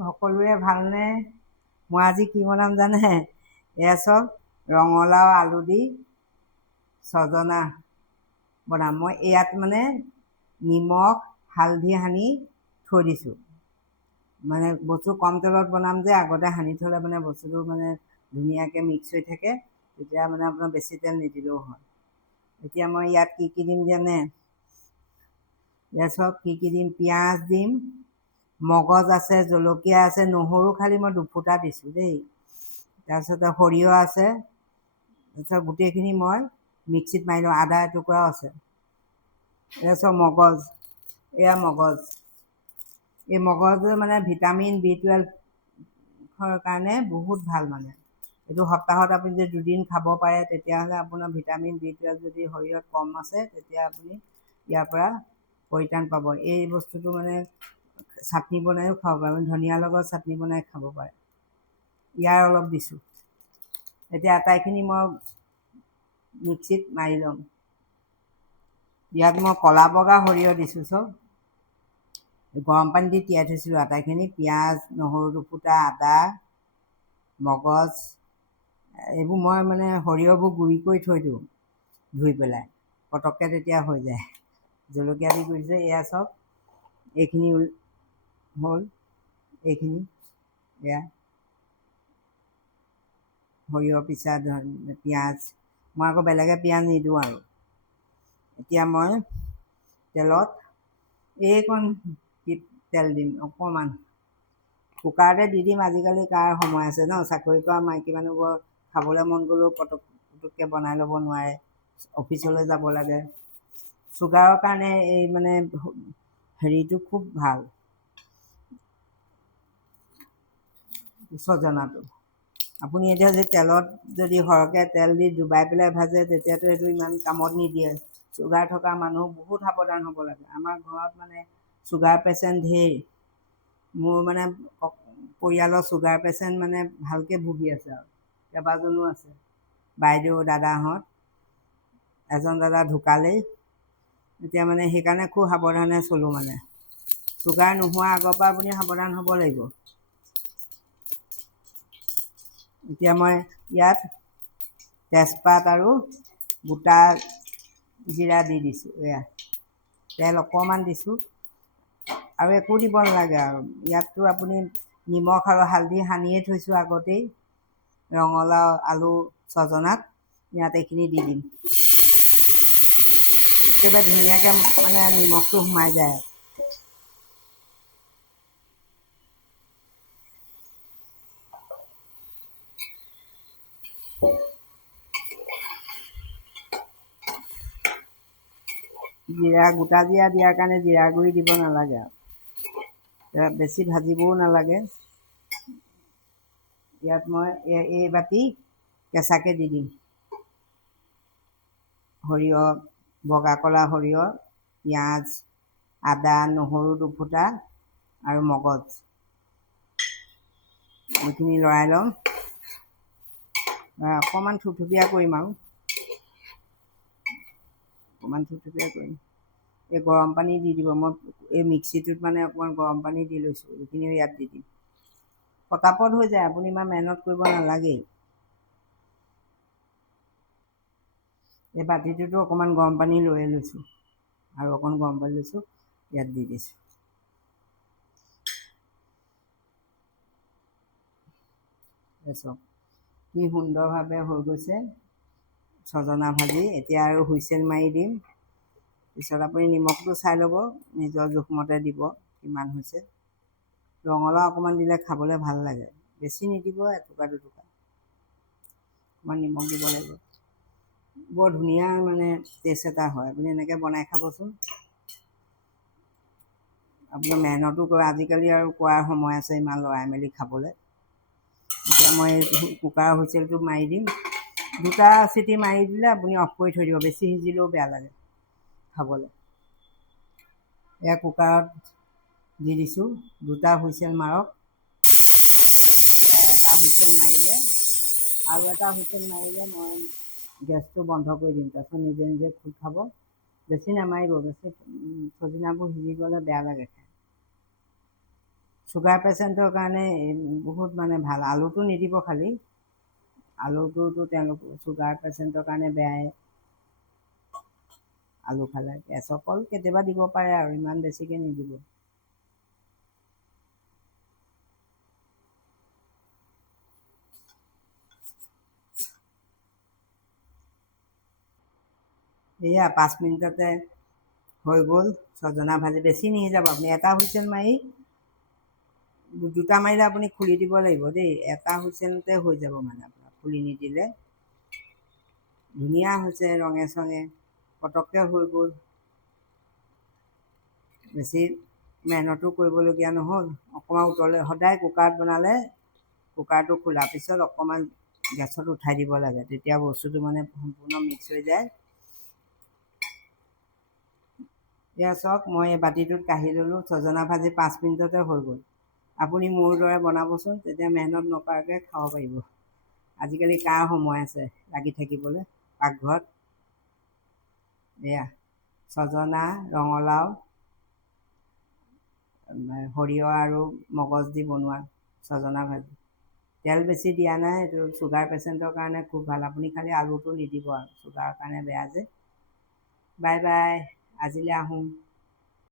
সকলোৰে ভালনে? মই আজি কি বনাম জানে? এয়া চব ৰঙালাও আলু দি ছজনা বনাম। মই ইয়াত মানে নিমখ হালধি সানি থৈ দিছোঁ। মানে বস্তু কম তেলত বনাম যে, আগতে সানি থ'লে মানে বস্তুটো মানে ধুনীয়াকৈ মিক্স হৈ থাকে, তেতিয়া মানে আপোনাৰ বেছি তেল নিদিলেও হয়। এতিয়া মই ইয়াত কি কি দিম জানে? ইয়াত চব কি কি দিম? পিঁয়াজ দিম, মগজ আছে, জলকীয়া আছে, নহৰু খালি মই দুফুটা দিছোঁ দেই। তাৰপিছতে সৰিয়হ আছে। তাৰপিছত গোটেইখিনি মই মিক্সিত মাৰি লওঁ। আদা এটুকুৰাও আছে। এয়া চব মগজ, এয়া মগজ। এই মগজটো মানে ভিটামিন B12ৰ কাৰণে বহুত ভাল। মানে এইটো সপ্তাহত আপুনি যদি 2 দিন খাব পাৰে, তেতিয়াহ'লে আপোনাৰ ভিটামিন B12 যদি শৰীৰত কম আছে, তেতিয়া আপুনি ইয়াৰ পৰা পৰিত্ৰাণ পাব। এই বস্তুটো মানে চাটনি বনাইও খাব পাৰে, মানে ধনিয়াৰ লগত চাটনি বনাই খাব পাৰে। ইয়াৰ অলপ দিছোঁ। এতিয়া আটাইখিনি মই মিক্সিত মাৰি ল'ম। ইয়াত মই ক'লা বগা সৰিয়হ দিছোঁ চব। গৰম পানী দি তিয়াই থৈছিলোঁ আটাইখিনি। পিঁয়াজ, নহৰু দুফুটা, আদা, মগজ, এইবোৰ মই মানে সৰিয়হবোৰ গুড়ি কৰি থৈ দিওঁ ধুই পেলাই, পটককৈ তেতিয়া হৈ যায়। জলকীয়া দি কৰিছোঁ। এয়া চব এইখিনি হ'ল, এইখিনি এয়া সৰিয়হ পিছা, পিঁয়াজ। মই আকৌ বেলেগে পিঁয়াজ নিদিওঁ আৰু। এতিয়া মই তেলত এইকণ তেল দিম অকণমান। কুকাৰতে দি দিম। আজিকালি কাৰ সময় আছে ন? চাকৰি কৰা মাইকী মানুহবোৰৰ খাবলৈ মন গ'লেও পুটুককৈ বনাই ল'ব নোৱাৰে, অফিচলৈ যাব লাগে। চুগাৰৰ কাৰণে এই মানে হেৰিটো খুব ভাল, ছজনাটো। আপুনি এতিয়া যদি তেলত যদি সৰহকৈ তেল দি ডুবাই পেলাই ভাজে, তেতিয়াতো সেইটো ইমান কামত নিদিয়ে। চুগাৰ থকা মানুহ বহুত সাৱধান হ'ব লাগে। আমাৰ ঘৰত মানে চুগাৰ পেচেণ্ট ধেৰ। মোৰ মানে পৰিয়ালৰ চুগাৰ পেচেণ্ট মানে ভালকৈ ভুগি আছে আৰু কেইবাজনো আছে। বাইদেউ, দাদাহঁত। এজন দাদা ঢুকালেই। এতিয়া মানে সেইকাৰণে খুব সাৱধানে চলোঁ। মানে চুগাৰ নোহোৱাৰ আগৰ পৰা আপুনি সাৱধান হ'ব লাগিব। এতিয়া মই ইয়াত তেজপাত আৰু গোটা জিৰা দি দিছোঁ। এয়া তেল অকণমান দিছোঁ, আৰু একো দিব নালাগে আৰু। ইয়াততো আপুনি নিমখ আৰু হালধি সানিয়ে থৈছোঁ আগতেই। ৰঙালাও আলু ছজনাত ইয়াত এইখিনি দি দিম। একেবাৰে ধুনীয়াকৈ মানে নিমখটো সোমাই যায়। গোটা জিৰা দিয়াৰ কাৰণে জিৰা গুড়ি দিব নালাগে আৰু বেছি ভাজিবও নালাগে। ইয়াত মই এই বাতি কেঁচাকৈ দি দিম। সৰিয়হ, বগা ক'লা সৰিয়হ, পিঁয়াজ, আদা, নহৰু দুফুটা আৰু মগজ, এইখিনি লৰাই ল'ম। অকণমান থুপথুপীয়া কৰিম আৰু অকণমান থুপথুপীয়া কৰিম। এই গৰম পানী দি দিব। মই এই মিক্সিটোত মানে অকণমান গৰম পানী দি লৈছোঁ। এইখিনিও ইয়াত দি দিম। পটাপট হৈ যায়, আপুনি ইমান মেহনত কৰিব নালাগেই। এই বাতিটোতো অকণমান গৰম পানী লৈ লৈছোঁ, আৰু অকণ গৰম পানী লৈছোঁ, ইয়াত দি দিছোঁ। চব কি সুন্দৰভাৱে হৈ গৈছে ছজনা ভাজি। এতিয়া আৰু হুইচেল মাৰি দিম। পিছত আপুনি নিমখটো চাই ল'ব, নিজৰ জোখমতে দিব কিমান হৈছে। ৰঙালাও অকণমান দিলে খাবলৈ ভাল লাগে, বেছি নিদিব, এটুকুৰা দুটুকুৰা। অকণমান নিমখ দিব লাগিব। বৰ ধুনীয়া মানে টেষ্ট এটা হয়। আপুনি এনেকৈ বনাই খাবচোন। আপুনি মেহনতো কৰে, আজিকালি আৰু কোৱাৰ সময় আছে ইমান লৰাই মেলি খাবলৈ। এতিয়া মই কুকাৰৰ হুইচেলটো মাৰি দিম। 2টা চিটি মাৰি দিলে আপুনি অফ কৰি থৈ দিব। বেছি সিজিলেও বেয়া লাগে খাবলৈ। এয়া কুকাৰত দি দিছোঁ, 2টা হুইচেল মাৰক। এয়া এটা হুইচেল মাৰিলে, আৰু এটা হুইচেল মাৰিলে মই গেছটো বন্ধ কৰি দিম। তাৰপিছত নিজে নিজে খোল খাব। বেছি নামাৰিব, বেছি ছজনাবোৰ সিজি গ'লে বেয়া লাগে খাই। চুগাৰ পেচেণ্টৰ কাৰণে বহুত মানে ভাল। আলুটো নিদিব খালি, আলুটোতো তেওঁলোক চুগাৰ পেচেণ্টৰ কাৰণে বেয়াই। আলু খালে গেছৰ কল কেতিয়াবা দিব পাৰে আৰু ইমান বেছিকৈ নিদিব। এয়া 5 মিনিটতে হৈ গ'ল ছজনা ভাজি। বেছি নিসিজাব আপুনি, এটা হুইচেল মাৰি, দুটা মাৰিলে আপুনি খুলি দিব লাগিব দেই। এটা হুইচেলতে হৈ যাব মানে আপোনাৰ, খুলি নিদিলে। ধুনীয়া হৈছে ৰঙে চঙে, পটককৈ হৈ গ'ল। বেছি মেহনতো কৰিবলগীয়া নহ'ল। অকণমান উতলে, সদায় কুকাৰত বনালে কুকাৰটো খোলাৰ পিছত অকণমান গেছত উঠাই দিব লাগে, তেতিয়া বস্তুটো মানে সম্পূৰ্ণ মিক্স হৈ যায়। এয়া চাওক, মই এই বাতিটোত কাঢ়ি ল'লোঁ, ছজনা ভাজি 5 মিনিটতে হৈ গ'ল। আপুনি মোৰ দৰে বনাবচোন, তেতিয়া মেহনত নকৰাকৈ খাব পাৰিব। আজিকালি কাৰ সময় আছে লাগি থাকিবলৈ পাকঘৰত। এয়া ছজনা, ৰঙালাও, সৰিয়হ আৰু মগজ দি বনোৱা ছজনা ভাজি। তেল বেছি দিয়া নাই, এইটো চুগাৰ পেচেণ্টৰ কাৰণে খুব ভাল। আপুনি খালি আলুটো নিদিব আৰু, চুগাৰৰ কাৰণে বেয়া যে। বাই বাই, আজিলৈ আহোঁ।